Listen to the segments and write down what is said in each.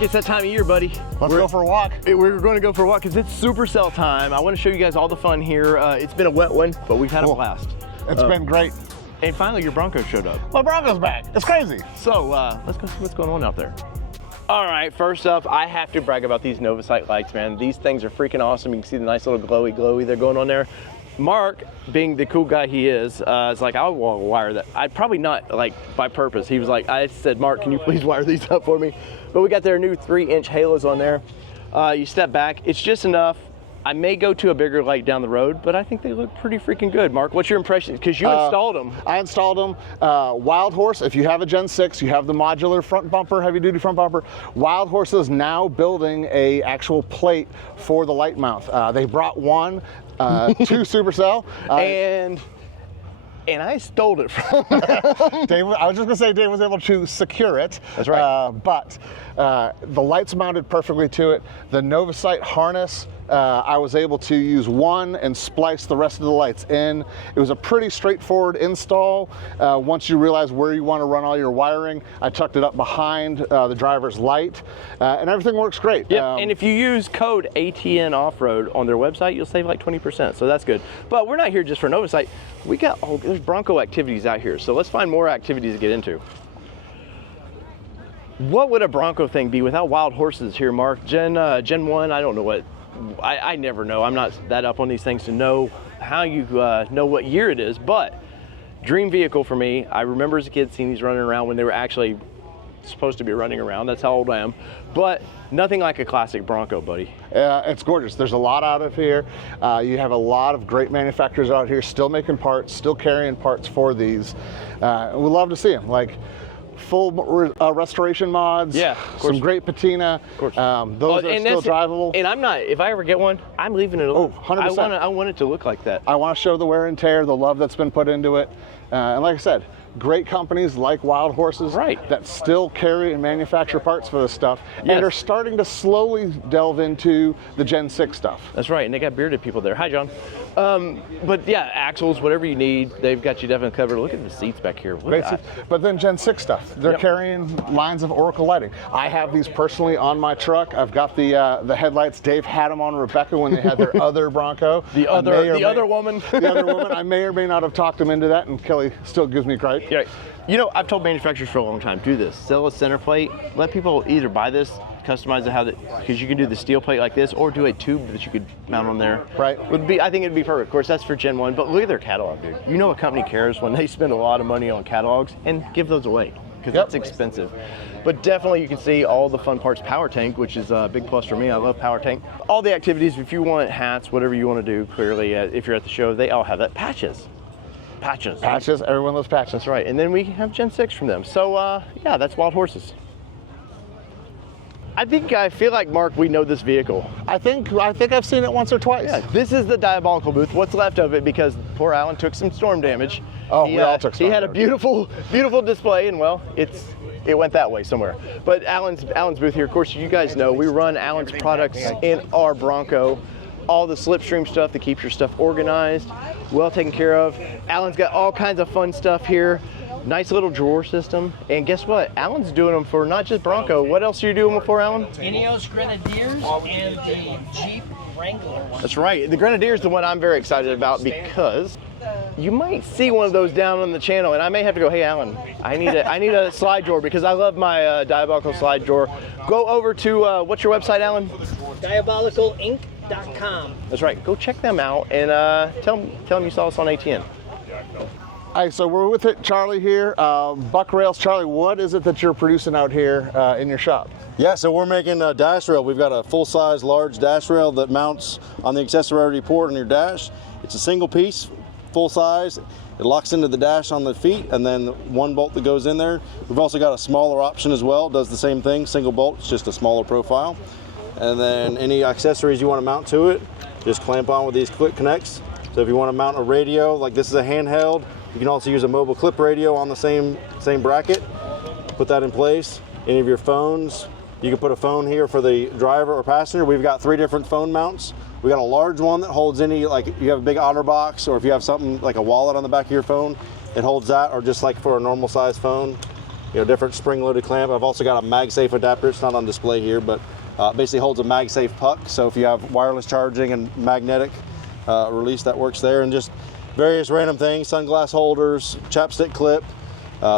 Mark, it's that time of year, buddy. Let's go for a walk. We're going to go for a walk because it's supercell time. I want to show you guys all the fun here. It's been a wet one, but we've had a blast. It's been great. And finally, your Bronco showed up. My Bronco's back. It's crazy. So let's go see what's going on out there. All right, first up, I have to brag about these Novasight lights, man. These things are freaking awesome. You can see the nice little glowy they're going on there. Mark, being the cool guy he is like, I'll wire that. I'd probably not, like, by purpose. He was like, I said, Mark, can you please wire these up for me? But we got their new 3-inch halos on there. You step back, it's just enough. I may go to a bigger light down the road, but I think they look pretty freaking good. Mark, what's your impression? Because you installed them. I installed them. Wild Horse, if you have a Gen 6, you have the modular front bumper, heavy duty front bumper. Wild Horse is now building a actual plate for the light mount. They brought one to Supercell. And I stole it from them. Dave, I was just gonna say Dave was able to secure it. That's right. But the lights mounted perfectly to it. The Novasight harness, I was able to use one and splice the rest of the lights in. It was a pretty straightforward install. Once you realize where you want to run all your wiring, I tucked it up behind the driver's light, and everything works great. Yeah, and if you use code ATN Offroad on their website, you'll save like 20%, so that's good. But we're not here just for Novasight. We got, there's Bronco activities out here, so let's find more activities to get into. What would a Bronco thing be without Wild Horses here, Mark? Gen 1, I don't know what. I never know. I'm not that up on these things to know how you know what year it is, but dream vehicle for me. I remember as a kid seeing these running around when they were actually supposed to be running around. That's how old I am. But nothing like a classic Bronco, buddy. It's gorgeous. There's a lot out of here. You have a lot of great manufacturers out here still making parts, still carrying parts for these. We love to see them. Like, full restoration mods, yeah, some great patina. Of course. Those are still drivable. And I'm not, if I ever get one, I'm leaving it alone. 100%. I want it to look like that. I want to show the wear and tear, the love that's been put into it. And like I said, great companies like Wild Horses that still carry and manufacture parts for this stuff and are starting to slowly delve into the Gen 6 stuff. That's right, and they got bearded people there. Hi, John. But yeah, axles, whatever you need, they've got you definitely covered. Look at the seats back here. Great seats. But then Gen 6 stuff, they're carrying lines of Oracle lighting. I have these personally on my truck. I've got the headlights. Dave had them on Rebecca when they had their other Bronco. The other woman. The other woman. I may or may not have talked them into that, and Kelly still gives me credit. Yeah, you know, I've told manufacturers for a long time, do this. Sell a center plate. Let people either buy this, customize it how that, because you can do the steel plate like this, or do a tube that you could mount on there. Right. I think it'd be perfect. Of course, that's for Gen 1, but look at their catalog, dude. You know a company cares when they spend a lot of money on catalogs and give those away, because that's expensive. But definitely you can see all the fun parts. Power tank, which is a big plus for me. I love power tank. All the activities, if you want hats, whatever you want to do, clearly, if you're at the show, they all have that. Patches, everyone loves patches. That's right. And then we have Gen 6 from them. So yeah, that's Wild Horses. I feel like, Mark, we know this vehicle. I think I've seen it once or twice. Yeah, this is the Diabolical booth. What's left of it, because poor Alan took some storm damage. Oh, we all took storm damage. He had a beautiful display, and well, it went that way somewhere. But Alan's booth here, of course, you guys know, we run Alan's products in our Bronco. All the slipstream stuff that keeps your stuff organized, well taken care of. Alan's got all kinds of fun stuff here. Nice little drawer system. And guess what? Alan's doing them for not just Bronco. What else are you doing them for, Alan? Ineos Grenadiers and the Jeep Wrangler one. That's right. The Grenadier is the one I'm very excited about, because you might see one of those down on the channel, and I may have to go, hey, Alan, I need a slide drawer, because I love my Diabolical slide drawer. Go over to, what's your website, Alan? DiabolicalInc.com. That's right. Go check them out, and tell them you saw us on ATN. All right, so we're with Charlie here. Buck Rails. Charlie, what is it that you're producing out here in your shop? Yeah, so we're making a dash rail. We've got a full-size large dash rail that mounts on the accessory port on your dash. It's a single piece, full size. It locks into the dash on the feet, and then one bolt that goes in there. We've also got a smaller option as well. Does the same thing, single bolt, it's just a smaller profile. And then any accessories you want to mount to it, just clamp on with these clip connects. So if you want to mount a radio, like this is a handheld, you can also use a mobile clip radio on the same bracket. Put that in place. Any of your phones, you can put a phone here for the driver or passenger. We've got 3 different phone mounts. We got a large one that holds any, like you have a big OtterBox, or if you have something like a wallet on the back of your phone, it holds that, or just like for a normal size phone. different spring-loaded clamp. I've also got a MagSafe adapter. It's not on display here, but basically holds a MagSafe puck. So if you have wireless charging and magnetic release, that works there. And just various random things, sunglass holders, chapstick clip,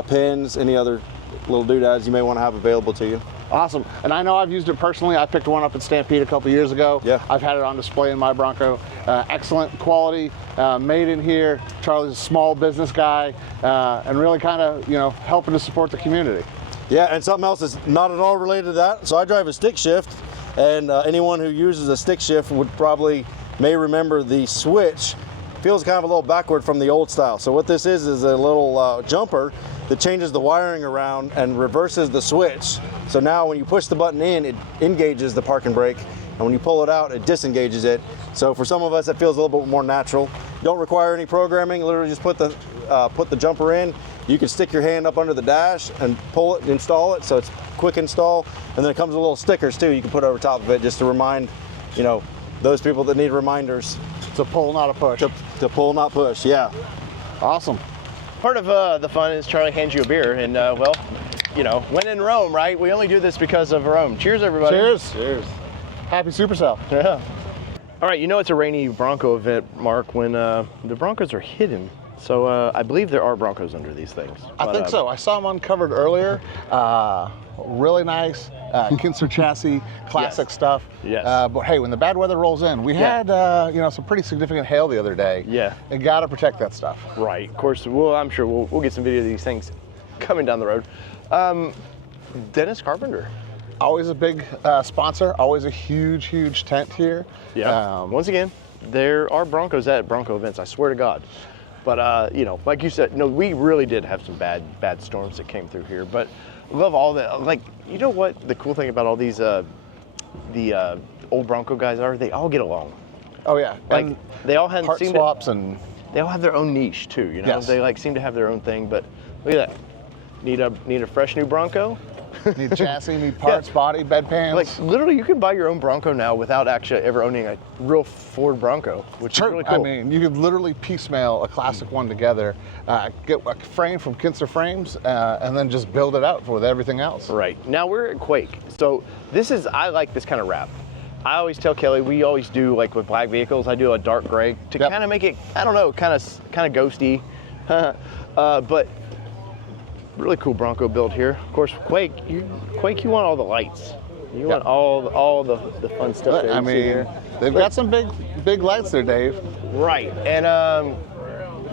pins, any other little doodads you may want to have available to you. Awesome. And I know I've used it personally. I picked one up at Stampede a couple years ago. Yeah. I've had it on display in my Bronco. Excellent quality, made in here. Charlie's a small business guy, and really kind of, helping to support the community. Yeah, and something else that's not at all related to that. So I drive a stick shift, and anyone who uses a stick shift may remember the switch feels kind of a little backward from the old style. So what this is a little jumper that changes the wiring around and reverses the switch. So now when you push the button in, it engages the park and brake, and when you pull it out, it disengages it. So for some of us, it feels a little bit more natural. You don't require any programming. Literally just put the jumper in. You can stick your hand up under the dash and pull it, install it. So it's quick install, and then it comes with little stickers too. You can put over top of it just to remind, those people that need reminders. To pull, not a push. To pull, not push. Yeah. Awesome. Part of the fun is Charlie hands you a beer, and when in Rome, right? We only do this because of Rome. Cheers, everybody. Cheers. Cheers. Happy Supercell. Yeah. All right, it's a rainy Bronco event, Mark, when the Broncos are hidden. So I believe there are Broncos under these things. I think so. I saw them uncovered earlier. Really nice. Kinser chassis, classic stuff. Yes. But hey, when the bad weather rolls in, we had some pretty significant hail the other day. Yeah. You got to protect that stuff. Right. Of course, I'm sure we'll get some video of these things coming down the road. Dennis Carpenter. Always a big sponsor. Always a huge, huge tent here. Yeah. Once again, there are Broncos at Bronco events. I swear to God. But like you said, we really did have some bad storms that came through here. But I love all that. Like, you know what the cool thing about all these the old Bronco guys are? They all get along. Oh yeah. Like, and they all have part swaps and they all have their own niche too. Yes. They seem to have their own thing. But look at that. Need a fresh new Bronco? need chassis, need parts, body, bed pans. Like, literally, you can buy your own Bronco now without actually ever owning a real Ford Bronco, which is really cool. I mean, you could literally piecemeal a classic one together, get a frame from Kinser Frames, and then just build it out with everything else. Right. Now we're at Quake. So I like this kind of wrap. I always tell Kelly, we always do, like with black vehicles, I do a dark gray to kind of make it, I don't know, kind of ghosty. But really cool Bronco build here. Of course, Quake, you want all the lights. You want all the fun stuff. I mean, they've got some big lights there, Dave. Right, and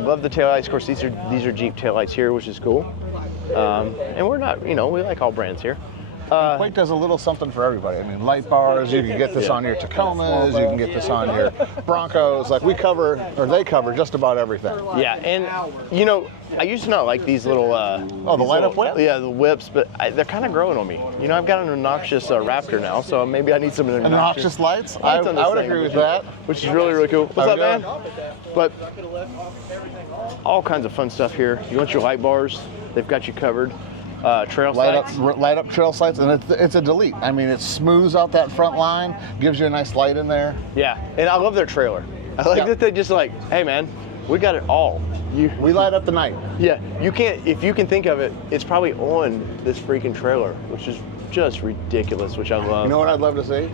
love the taillights. Of course, these are Jeep taillights here, which is cool. And we're not, we like all brands here. Quake does a little something for everybody. I mean, light bars, you can get this on your Tacomas, you can get this on your Broncos. Like they cover just about everything. Yeah, and I used to not like these little the light up whip? Yeah, the whips, but they're kind of growing on me. I've got an obnoxious Raptor now, so maybe I need some obnoxious lights. I would agree with that. Which is really, really cool. What's up, man? But all kinds of fun stuff here. You want your light bars? They've got you covered. Trail sights. Light up trail sights, and it's a delete. I mean, it smooths out that front line, gives you a nice light in there. Yeah, and I love their trailer. I like that they just like, hey man, we got it all. We light up the night. Yeah, if you can think of it, it's probably on this freaking trailer, which is just ridiculous, which I love. You know what I'd love to see?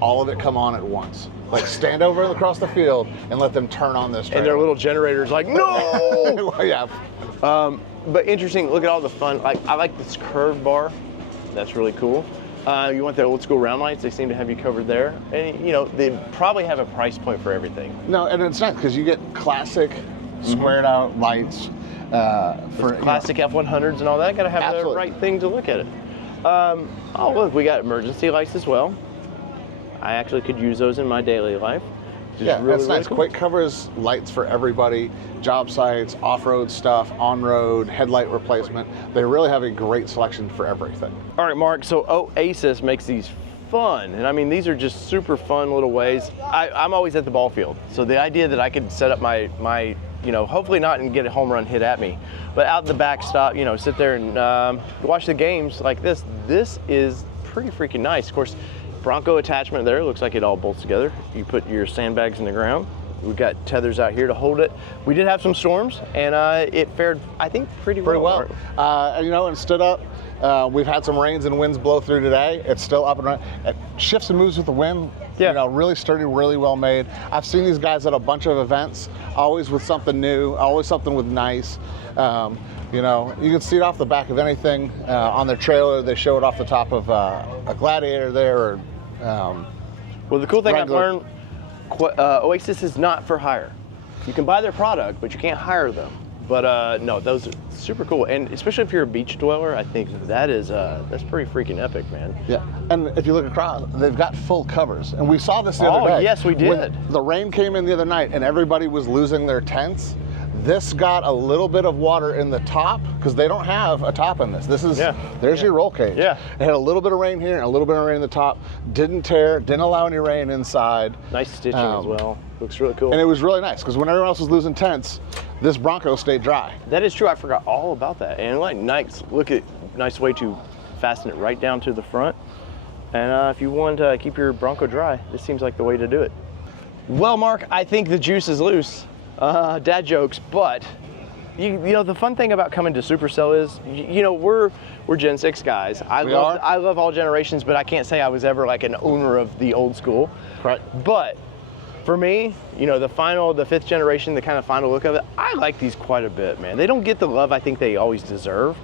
All of it come on at once. Like stand over across the field and let them turn on this trailer. And their little generators like, no! Well, yeah. But interesting, look at all the fun. I like this curved bar. That's really cool. You want the old school round lights, they seem to have you covered there. And they probably have a price point for everything. No, and it's nice because you get classic squared out lights. For classic F100s and all that, gotta have the right thing to look at it. Oh look, we got emergency lights as well. I actually could use those in my daily life. Yeah, that's nice. Cool. Quake covers lights for everybody, job sites, off-road stuff, on-road, headlight replacement. They really have a great selection for everything. All right, Mark, so Oasis makes these fun. And I mean, these are just super fun little ways. I'm always at the ball field. So the idea that I could set up my hopefully not and get a home run hit at me, but out the back stop, sit there and watch the games like this. This is pretty freaking nice. Of course, Bronco attachment there, looks like it all bolts together. You put your sandbags in the ground, We've got tethers out here to hold it. We did have some storms, and it fared, I think, pretty well. You know, and stood up. We've had some rains and winds blow through today. It's still up and running. It shifts and moves with the wind. Yeah. You know, really sturdy, really well made. I've seen these guys at a bunch of events, always with something new, always something with nice. You know, you can see it off the back of anything. On their trailer, they show it off the top of a Gladiator there. Or, well, the cool thing regular. I've learned, Oasis is not for hire. You can buy their product, but you can't hire them. But no, those are super cool, and especially if you're a beach dweller, I think that's pretty freaking epic, man. Yeah, and if you look across, they've got full covers, and we saw this the other day. Oh, yes, we did. When the rain came in the other night, and everybody was losing their tents. This got a little bit of water in the top because they don't have a top in this. This is there's your roll cage. Yeah, it had a little bit of rain here and a little bit of rain in the top. Didn't tear, didn't allow any rain inside. Nice stitching as well. Looks really cool. And it was really nice because when everyone else was losing tents, this Bronco stayed dry. That is true. I forgot all about that. And like nice way to fasten it right down to the front. And if you want to keep your Bronco dry, this seems like the way to do it. Well, Mark, I think the juice is loose. Dad jokes, but you know the fun thing about coming to Supercell is you know we're Gen 6 guys. I love all generations, but I can't say I was ever like an owner of the old school. Right. But for me, you know, the 5th generation, the kind of final look of it, I like these quite a bit, man. They don't get the love I think they always deserve,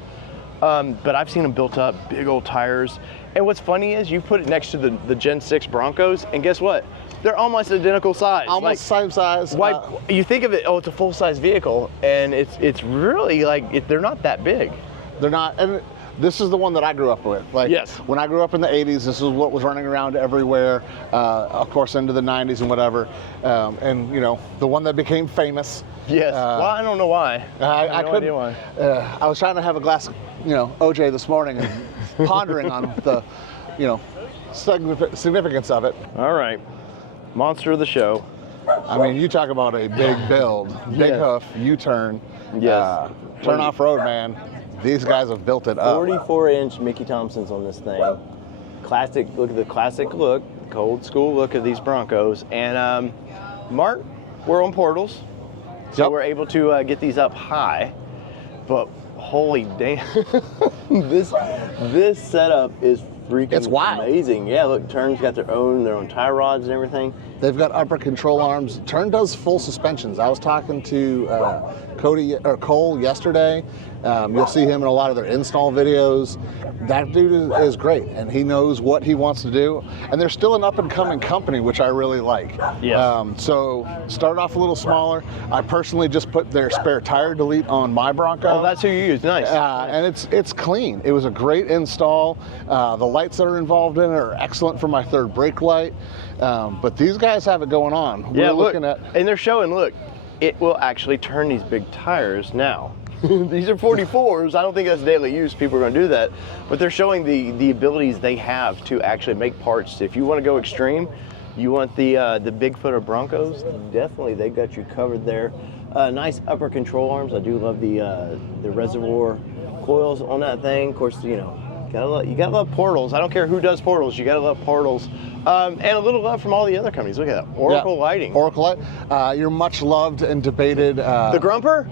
but I've seen them built up, big old tires. And what's funny is you put it next to the Gen 6 Broncos, and guess what? They're almost identical size. Almost same size. You think of it, oh, it's a full-size vehicle, and it's really like, they're not that big. They're not, and this is the one that I grew up with. Like, yes. When I grew up in the 80s, this is what was running around everywhere, of course into the 90s and whatever. And, you know, the one that became famous. Yes, well, I don't know why. I couldn't. I was trying to have a glass, you know, OJ this morning and pondering on the, you know, significance of it. All right, monster of the show. I mean, you talk about a big build, big hoof, U-turn, turn off road, man. These guys have built it up. 44-inch Mickey Thompsons on this thing. Classic, look at the classic look, the old school look of these Broncos. And Mark, we're on portals, so we're able to get these up high. But holy damn, this setup is freaking amazing. Yeah, look, Turn's got their own tie rods and everything. They've got upper control arms. Turn does full suspensions. I was talking to Cole yesterday. You'll see him in a lot of their install videos. That dude is great, and he knows what he wants to do. And they're still an up-and-coming company, which I really like. Yeah. So start off a little smaller. I personally just put their spare tire delete on my Bronco. Oh, that's who you use. Nice. And it's clean. It was a great install. The lights that are involved in it are excellent for my third brake light. But these guys have it going on. Yeah, and they're showing, look, it will actually turn these big tires now. These are 44s. I don't think that's daily use. People are going to do that. But they're showing the abilities they have to actually make parts. If you want to go extreme, you want the Bigfoot or Broncos, definitely they got you covered there. Nice upper control arms. I do love the reservoir coils on that thing. Of course, you know, you gotta love portals. I don't care who does portals. You gotta love portals. And a little love from all the other companies. Look at that. Oracle lighting. Oracle light. You're much loved and debated. The Grumper?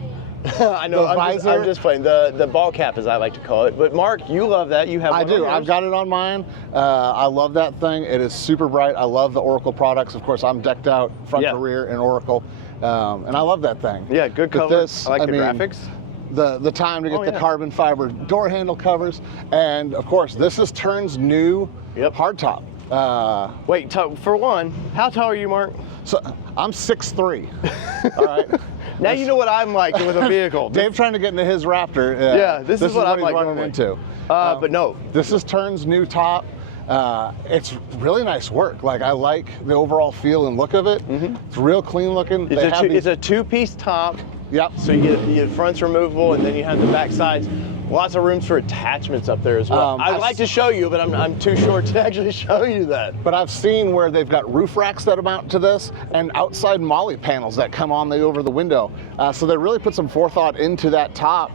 I know. I'm just playing. The ball cap, as I like to call it. But Mark, you love that. You have one. I do. I've got it on mine. I love that thing. It is super bright. I love the Oracle products. Of course, I'm decked out front to rear in Oracle, and I love that thing. Yeah, good color. I like the graphics. The time to get the carbon fiber door handle covers, and of course, this is Turn's new hardtop. Wait, for one, how tall are you, Mark? So I'm 6'3". All right. Now you know what I'm like with a vehicle. Dave trying to get into his Raptor. This is what I'm like running into. But no, this is Turn's new top. It's really nice work. Like, I like the overall feel and look of it. It's real clean looking. It's a two-piece top. Yep. So you get the front's removable, and then you have the back sides. Lots of rooms for attachments up there as well. I'd like to show you, but I'm too short to actually show you that. But I've seen where they've got roof racks that mount to this, and outside Molly panels that come on over the window. So they really put some forethought into that top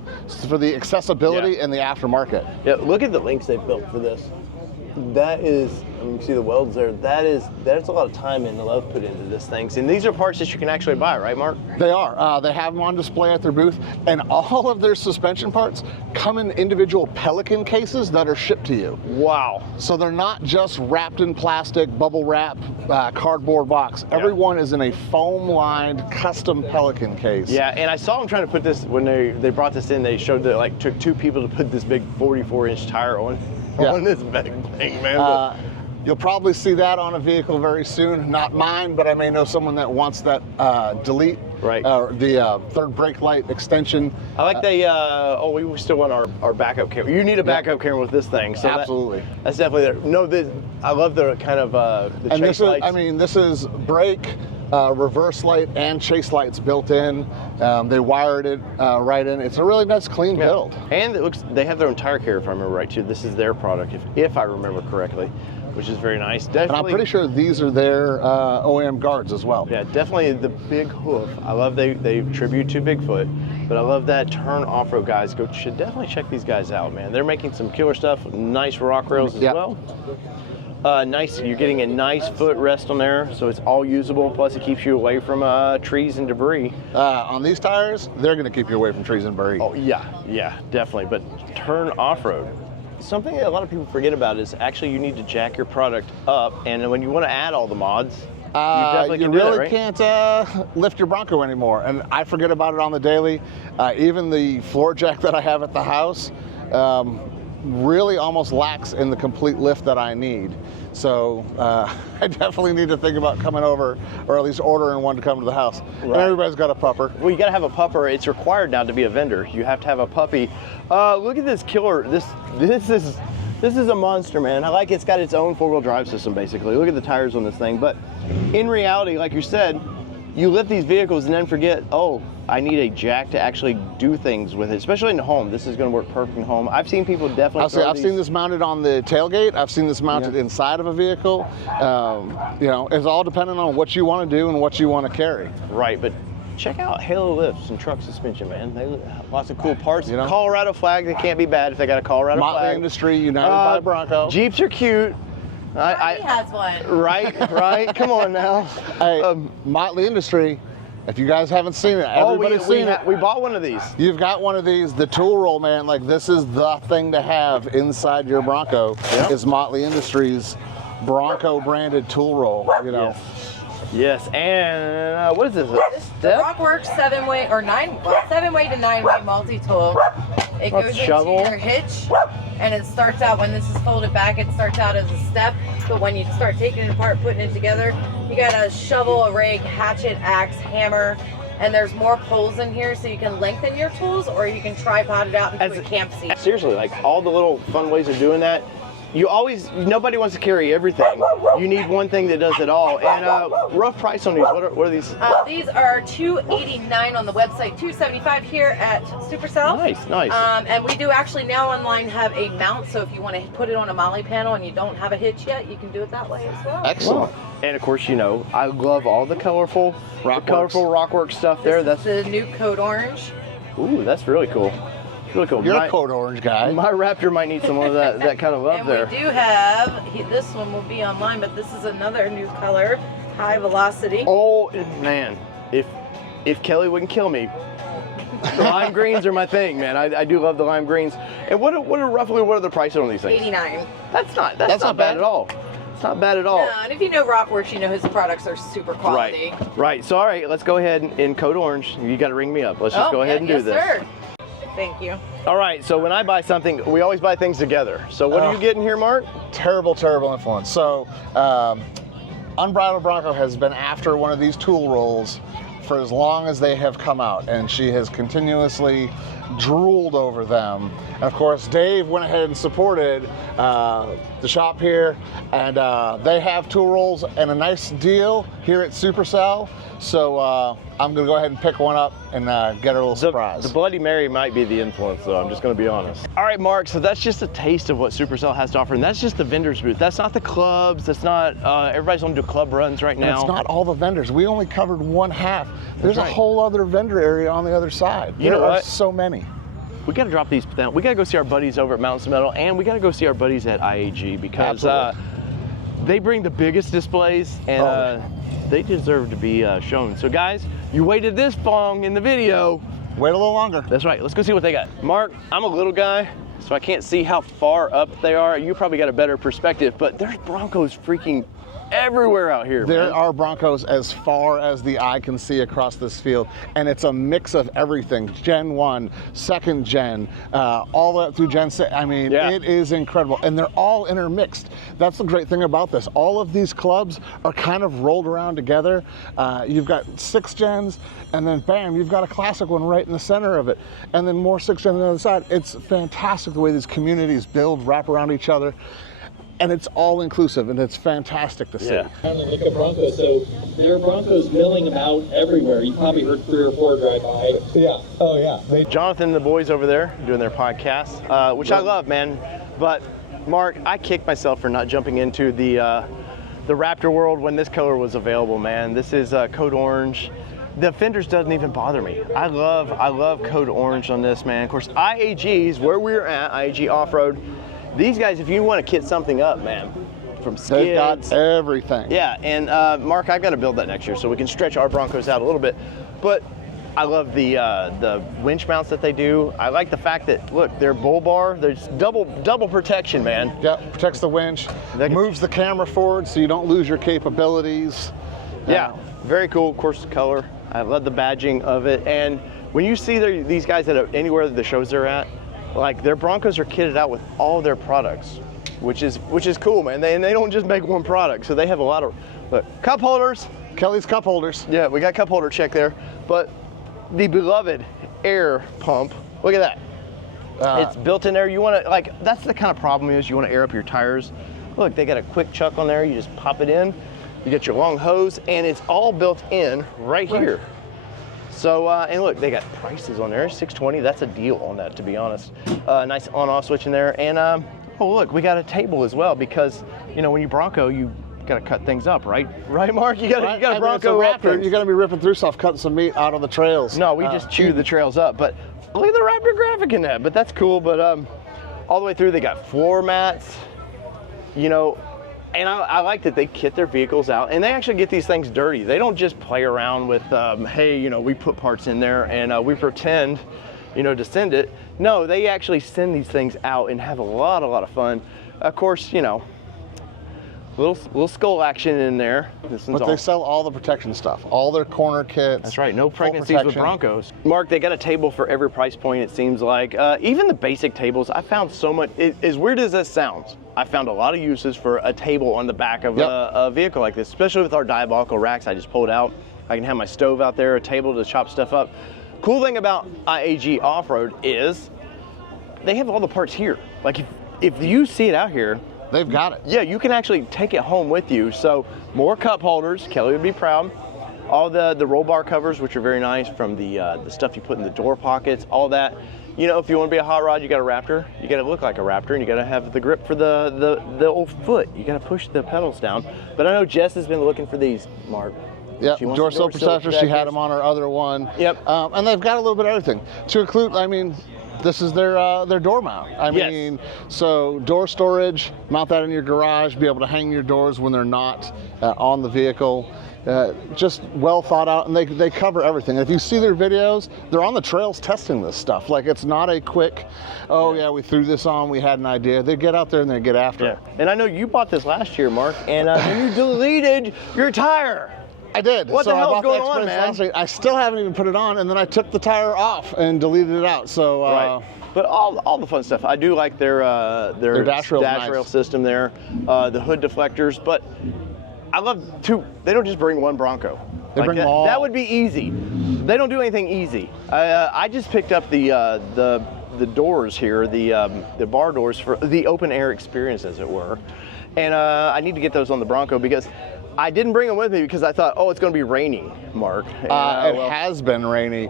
for the accessibility and the aftermarket. Yeah, look at the links they've built for this. That is I mean, you see the welds there. There's a lot of time and love put into this thing. And these are parts that you can actually buy, right, Mark? They are. They have them on display at their booth, and all of their suspension parts come in individual Pelican cases that are shipped to you. Wow. So they're not just wrapped in plastic, bubble wrap, cardboard box. Everyone is in a foam-lined custom Pelican case. Yeah, and I saw them trying to put this, when they brought this in, they showed that it like took 2 people to put this big 44-inch tire on this big thing, man. You'll probably see that on a vehicle very soon. Not mine, but I may know someone that wants that delete. Right. The third brake light extension. I like we still want our backup camera. You need a backup camera with this thing. So absolutely. That's definitely there. No, I love the kind of the chase lights. This is brake, reverse light, and chase lights built in. They wired it right in. It's a really nice, clean build. And they have their own tire carrier, if I remember right, too. This is their product, if I remember correctly, which is very nice. Definitely, and I'm pretty sure these are their OEM guards as well. Yeah, definitely the big hoof. I love they tribute to Bigfoot, but I love that turn off-road guys. Should definitely check these guys out, man. They're making some killer stuff. Nice rock rails as well. Nice, you're getting a nice foot rest on there, so it's all usable. Plus, it keeps you away from trees and debris. On these tires, they're going to keep you away from trees and debris. Oh yeah, definitely. But turn off-road. Something that a lot of people forget about is actually you need to jack your product up, and when you want to add all the mods, you definitely can do that, right? Can't lift your Bronco anymore, and I forget about it on the daily. Even the floor jack that I have at the house really almost lacks in the complete lift that I need. So I definitely need to think about coming over, or at least ordering one to come to the house. Right. And everybody's got a pupper. Well, you got to have a pupper. It's required now to be a vendor. You have to have a puppy. Look at this killer. This is a monster, man. I like it's got its own 4-wheel drive system, basically. Look at the tires on this thing. But in reality, like you said, you lift these vehicles and then forget, oh, I need a jack to actually do things with it, especially in the home. This is going to work perfect in home. I've seen people definitely I've seen this mounted on the tailgate. I've seen this mounted inside of a vehicle. It's all dependent on what you want to do and what you want to carry. Right, but check out Halo lifts and truck suspension, man. They lots of cool parts. Colorado flag, they can't be bad if they got a Colorado flag. Motley Industry, United by Bronco. Jeeps are cute. I has one. Right. Come on now. Hey, Motley Industry. If you guys haven't seen it, everybody's seen it. We bought one of these. You've got one of these. The tool roll, man. Like, this is the thing to have inside your Bronco. Is Motley Industries Bronco branded tool roll. Yes, and what is this? The Rockworks 7-way or 7-way to 9-way multi-tool. It goes into your hitch, and it starts out, when this is folded back, it starts out as a step, but when you start taking it apart, putting it together, you got a shovel, a rake, hatchet, axe, hammer, and there's more poles in here, so you can lengthen your tools, or you can tripod it out into a camp seat. Seriously, like all the little fun ways of doing that. Nobody wants to carry everything. You need one thing that does it all. And rough price on these, what are these? These are $289 on the website, $275 here at Supercell. Nice. And we do actually now online have a mount, so if you want to put it on a molly panel and you don't have a hitch yet, you can do it that way as well. Excellent. And of course, I love all the colorful Rockwork stuff there. That's the new Code Orange. Ooh, that's really cool. Really cool. You're a Code Orange guy. My Raptor might need some of that kind of love there. And we do have, this one will be online, but this is another new color, High Velocity. Oh, man. If Kelly wouldn't kill me, lime greens are my thing, man. I do love the lime greens. And what are the prices on these things? $89. That's not bad at all. It's not bad at all. No, and if you know Rockworks, you know his products are super quality. Right. So, all right, let's go ahead in Code Orange. You got to ring me up. Let's just go ahead and do this. Sir. Thank you. All right, so when I buy something, we always buy things together. So what are you getting here, Mark? Terrible influence. So Unbridled Bronco has been after one of these tool rolls for as long as they have come out, and she has continuously drooled over them. And of course, Dave went ahead and supported the shop here, and they have tool rolls and a nice deal here at Supercell. So I'm gonna go ahead and pick one up and get her a little surprise. The Bloody Mary might be the influence, though. I'm just gonna be honest. All right, Mark, so that's just a taste of what Supercell has to offer, and that's just the vendor's booth. That's not the clubs, that's not, everybody's gonna do club runs right now. It's not all the vendors. We only covered one half. There's a whole other vendor area on the other side. There are so many. We got to drop these down. We got to go see our buddies over at Mountain Metal, and we got to go see our buddies at IAG, because they bring the biggest displays, and they deserve to be shown. So guys, you waited this long in the video. Wait a little longer. That's right, let's go see what they got. Mark, I'm a little guy, so I can't see how far up they are. You probably got a better perspective, but there's Broncos freaking everywhere out here, There man. are Broncos as far as the eye can see across this field, and it's a mix of everything. Gen 1, second gen, all the way up through Gen 6. I mean, it is incredible, and they're all intermixed. That's the great thing about this. All of these clubs are kind of rolled around together. You've got 6 gens, and then bam, you've got a classic one right in the center of it, and then more 6 gens on the other side. It's fantastic the way these communities build, wrap around each other. And it's all inclusive, and it's fantastic to see. Trying to look at Broncos, so there are Broncos milling about everywhere. You probably heard 3 or 4 drive by. Yeah. Oh yeah. Jonathan and the boys over there doing their podcast, which I love, man. But Mark, I kicked myself for not jumping into the Raptor world when this color was available, man. This is Code Orange. The fenders doesn't even bother me. I love Code Orange on this, man. Of course, IAG's where we're at, IAG Off-Road. These guys, if you want to kit something up, man, from skids. They've got everything. Yeah, and Mark, I've got to build that next year so we can stretch our Broncos out a little bit. But I love the winch mounts that they do. I like the fact that, look, they're bull bar. There's double protection, man. Yep, protects the winch, moves the camera forward so you don't lose your capabilities. Yeah, very cool. Of course, the color. I love the badging of it. And when you see these guys at anywhere the shows they're at, like their Broncos are kitted out with all their products, which is cool, man. They don't just make one product, so they have a lot of cup holders. Kelly's cup holders. Yeah, we got cup holder check there, but the beloved air pump. Look at that. It's built in there. You want to that's the kind of problem is you want to air up your tires. Look, they got a quick chuck on there. You just pop it in. You get your long hose, and it's all built in right here. So, and look, they got prices on there, $620, that's a deal on that, to be honest. Nice on-off switch in there, and oh look, we got a table as well, because, you know, when you Bronco, you gotta cut things up, right? Right, Mark? You gotta Bronco Raptor, you're gonna be ripping through stuff, cutting some meat out on the trails. No, we just chew the trails up, but look at the Raptor graphic in that, but that's cool, but all the way through, they got floor mats, you know, and I like that they kit their vehicles out, and they actually get these things dirty. They don't just play around with, hey, you know, we put parts in there and we pretend, you know, to send it. No, they actually send these things out and have a lot of fun. Of course, you know, little skull action in there. But they sell all the protection stuff, all their corner kits. That's right, no pregnancies with Broncos. Mark, they got a table for every price point, it seems like. Even the basic tables, I found so much, as weird as this sounds, I found a lot of uses for a table on the back of a vehicle like this, especially with our Diabolical racks I just pulled out. I can have my stove out there, a table to chop stuff up. Cool thing about IAG Off-Road is they have all the parts here. Like if you see it out here, they've got it. Yeah, you can actually take it home with you. So more cup holders, Kelly would be proud. All the roll bar covers, which are very nice, from the stuff you put in the door pockets, all that. You know, if you want to be a hot rod, you got a Raptor. You got to look like a Raptor, and you got to have the grip for the old foot. You got to push the pedals down. But I know Jess has been looking for these, Mark. Yep, door sill protectors. She had them on her other one. Yep. And they've got a little bit of everything. To include, I mean, this is their door mount. I mean, so door storage, mount that in your garage, be able to hang your doors when they're not on the vehicle. Just well thought out, and they cover everything. And if you see their videos, they're on the trails testing this stuff. Like, it's not a quick, oh yeah, we threw this on, we had an idea. They get out there and they get after it. And I know you bought this last year, Mark, and you deleted your tire. I did. What the hell's going on, man? I still haven't even put it on, and then I took the tire off and deleted it out. So right. But all the fun stuff. I do like their dash rail system there, the hood deflectors. But I love they don't just bring one Bronco. They bring them all. That would be easy. They don't do anything easy. I just picked up the doors here, the bar doors for the open air experience, as it were, and I need to get those on the Bronco because I didn't bring them with me because I thought, oh, it's going to be raining, Mark. It has been rainy.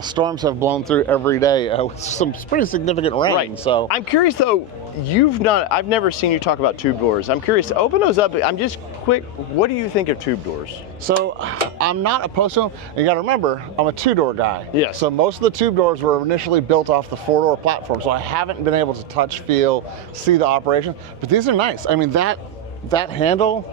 Storms have blown through every day with some pretty significant rain. Right. So I'm curious though. I've never seen you talk about tube doors. I'm curious. Open those up. I'm just quick. What do you think of tube doors? So I'm not opposed to them. You got to remember, I'm a two-door guy. Yes. So most of the tube doors were initially built off the four-door platform. So I haven't been able to touch, feel, see the operation. But these are nice. I mean, that that handle,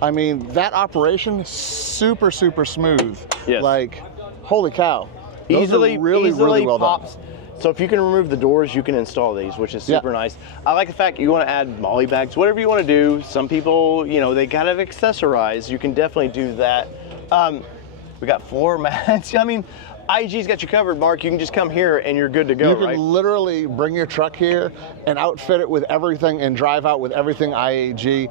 I mean, that operation, super, super smooth. Yes. Like, holy cow. Those Easily, are really, easily really well pops. done. So if you can remove the doors, you can install these, which is super nice. I like the fact you want to add molly bags, whatever you want to do. Some people, you know, they gotta accessorize. You can definitely do that. We got floor mats. I mean, IG's got you covered, Mark. You can just come here and you're good to go, You can literally bring your truck here and outfit it with everything and drive out with everything IAG,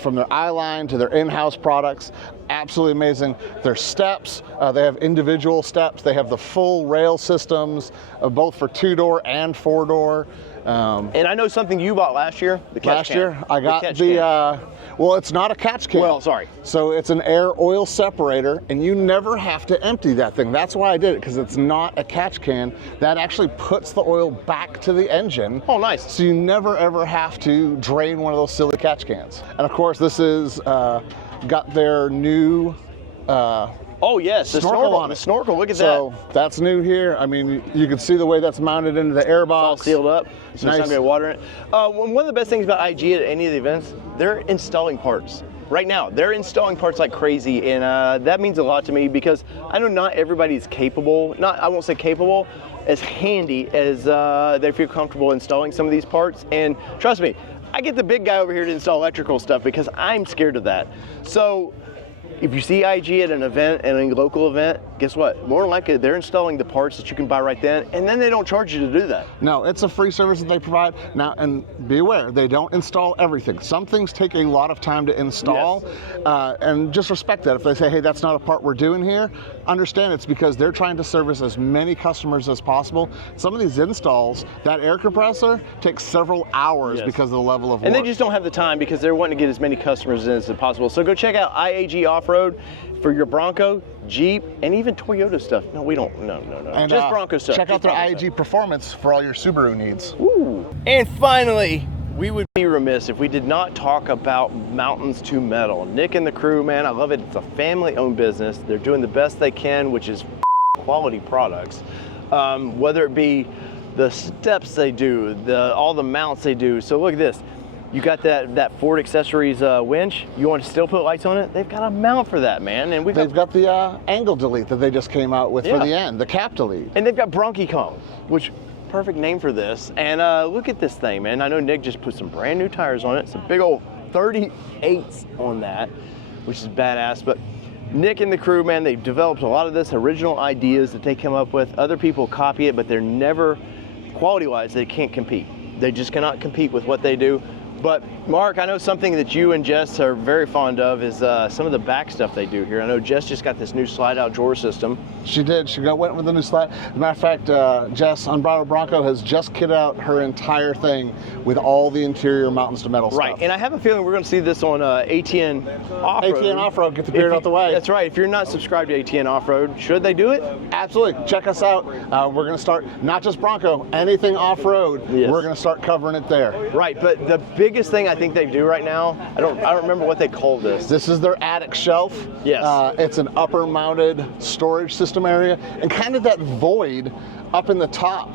from their I-line to their in-house products. Absolutely amazing. Their steps, they have individual steps. They have the full rail systems, both for 2-door and 4-door. And I know something you bought last year, the catch can. Last year, I got well, it's not a catch can. Well, sorry. So it's an air oil separator, and you never have to empty that thing. That's why I did it, because it's not a catch can. That actually puts the oil back to the engine. Oh, nice. So you never ever have to drain one of those silly catch cans. And of course, this is got their new oh yes, the snorkel on it. The snorkel, look at so that. That's new here. I mean, you can see the way that's mounted into the air box. It's all sealed up, so Nice. it's not going to water in it. One of the best things about IG at any of the events, they're installing parts. Right now, they're installing parts like crazy, and that means a lot to me because I know not everybody's capable, I won't say capable, as handy as they feel comfortable installing some of these parts. And trust me, I get the big guy over here to install electrical stuff because I'm scared of that. So if you see IG at an event, at a local event, guess what? More than likely, they're installing the parts that you can buy right then, and then they don't charge you to do that. No, it's a free service that they provide. Now, and be aware, they don't install everything. Some things take a lot of time to install, and just respect that. If they say, hey, that's not a part we're doing here, understand it's because they're trying to service as many customers as possible. Some of these installs, that air compressor takes several hours because of the level of work. And they just don't have the time because they're wanting to get as many customers in as possible. So go check out IAG Off-Road for your Bronco, Jeep, and even Toyota stuff. No, we don't. No. And, just Bronco stuff. Check out their IAG Performance for all your Subaru needs. Ooh. And finally, we would be remiss if we did not talk about Mountains to Metal. Nick and the crew, man, I love it. It's a family-owned business. They're doing the best they can, which is quality products. Whether it be the steps they do, all the mounts they do. So look at this. You got that Ford Accessories winch. You want to still put lights on it? They've got a mount for that, man. And they've got the angle delete that they just came out with for the end, the cap delete. And they've got Bronco, which perfect name for this. And look at this thing, man. I know Nick just put some brand new tires on it. It's a big old 38s on that, which is badass. But Nick and the crew, man, they've developed a lot of this original ideas that they come up with. Other people copy it, but they're never, quality-wise, they can't compete. They just cannot compete with what they do. But Mark, I know something that you and Jess are very fond of is some of the back stuff they do here. I know Jess just got this new slide-out drawer system. She did. She went with the new slide. As a matter of fact, Jess on Bronco has just kitted out her entire thing with all the interior Mountains to Metal stuff. Right, and I have a feeling we're going to see this on ATN Off-Road. ATN Off-Road, get the beard out the way. That's right. If you're not subscribed to ATN Off-Road, should they do it? Absolutely. Check us out. We're going to start, not just Bronco, anything off-road, we're going to start covering it there. Right, but the biggest thing I think they do right now, I don't remember what they call this. This is their attic shelf. Yes. It's an upper mounted storage system area and kind of that void up in the top.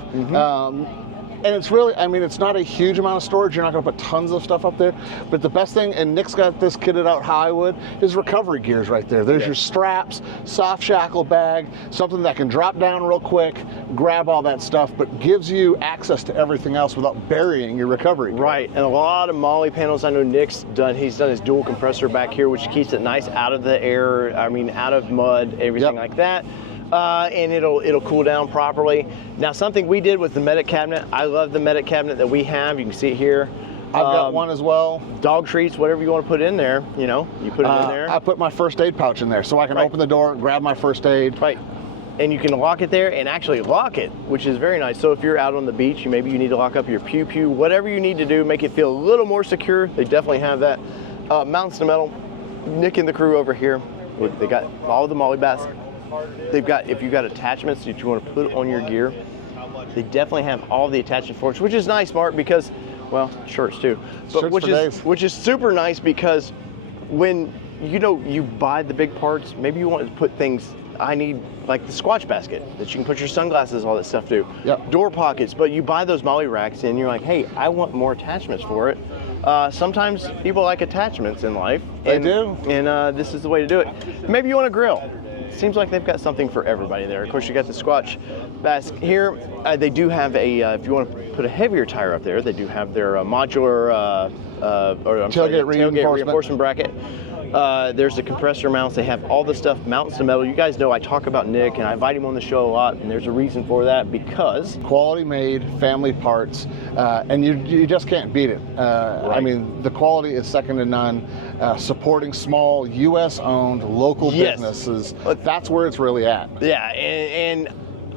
And it's really, I mean, it's not a huge amount of storage. You're not going to put tons of stuff up there. But the best thing, and Nick's got this kitted out how I would, is recovery gears right there. There's your straps, soft shackle bag, something that can drop down real quick, grab all that stuff, but gives you access to everything else without burying your recovery gear. Right, and a lot of molly panels. I know Nick's done, he's done his dual compressor back here, which keeps it nice out of the air, I mean, out of mud, everything like that. And it'll cool down properly. Now, something we did with the medic cabinet, I love the medic cabinet that we have. You can see it here. I've got one as well. Dog treats, whatever you want to put in there, you know, you put it in there. I put my first aid pouch in there so I can open the door, grab my first aid. Right. And you can lock it there and actually lock it, which is very nice. So if you're out on the beach, maybe you need to lock up your pew-pew, whatever you need to do, make it feel a little more secure. They definitely have that. Mountains to Metal, Nick and the crew over here, they got all the molly bats. They've got, if you've got attachments that you want to put on your gear, they definitely have all the attachment for it, which is nice, Mark, because, well, shirts too. But which is super nice because when, you know, you buy the big parts, maybe you want to put things, I need like the squatch basket that you can put your sunglasses, all that stuff to. Yep. Door pockets, but you buy those molly racks and you're like, hey, I want more attachments for it. sometimes people like attachments in life. They do. And this is the way to do it. Maybe you want to grill. Seems like they've got something for everybody there. Of course, you got the Squatch Bass here. They do have a, if you want to put a heavier tire up there, they do have their modular tailgate reinforcement bracket. There's the compressor mounts. They have all the stuff mounts to metal. You guys know I talk about Nick and I invite him on the show a lot, and there's a reason for that, because quality made, family parts, and you just can't beat it. Right. I mean, the quality is second to none. Supporting small U.S. owned local businesses, that's where it's really at. Yeah, and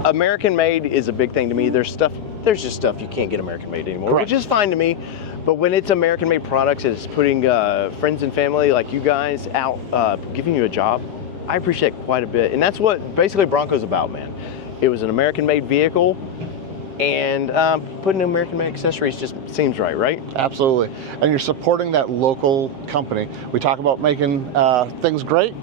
American made is a big thing to me. There's just stuff you can't get American made anymore, Correct. which is fine to me. But when it's American made products, it's putting friends and family like you guys out, giving you a job, I appreciate quite a bit. And that's what basically Bronco's about, man. It was an American made vehicle, and putting American made accessories just seems right? Absolutely. And you're supporting that local company. We talk about making things great,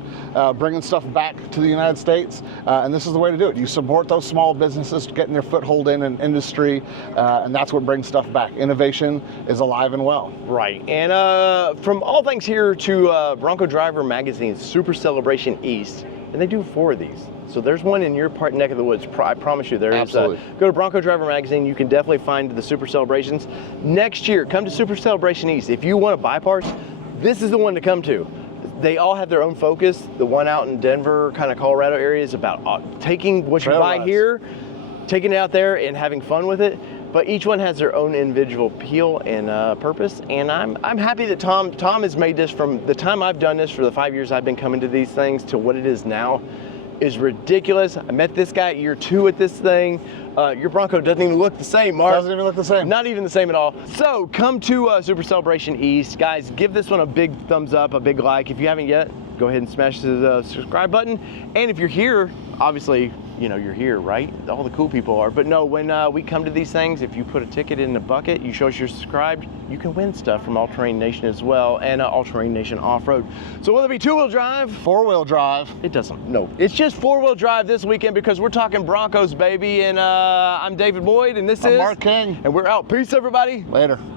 bringing stuff back to the United States, and this is the way to do it. You support those small businesses getting their foothold in an industry, and that's what brings stuff back. Innovation is alive and well. Right. And from all things here to Bronco Driver Magazine's Super Celebration East, and they do 4 of these. So there's one in your neck of the woods. I promise you there is. Absolutely. Go to Bronco Driver Magazine. You can definitely find the Super Celebrations. Next year, come to Super Celebration East. If you want to buy parts, this is the one to come to. They all have their own focus. The one out in Denver, kind of Colorado area, is about taking what you buy here, taking it out there and having fun with it. But each one has their own individual appeal and purpose. And I'm happy that Tom has made this, from the time I've done this for the 5 years I've been coming to these things to what it is now, is ridiculous. I met this guy at year 2 at this thing. Your Bronco doesn't even look the same, Mark. Doesn't even look the same. Not even the same at all. So come to Super Celebration East. Guys, give this one a big thumbs up, a big like. If you haven't yet, go ahead and smash the subscribe button. And if you're here, obviously, you know you're here, right? All the cool people are. But no, when we come to these things, if you put a ticket in the bucket, you show us you're subscribed, you can win stuff from All Terrain Nation as well, and All Terrain Nation Off-Road. So whether it be 2-wheel drive, 4-wheel drive. it doesn't, no. It's just 4-wheel drive this weekend, because we're talking Broncos, baby. And I'm David Boyd, and this is Mark King. And we're out. Peace, everybody. Later.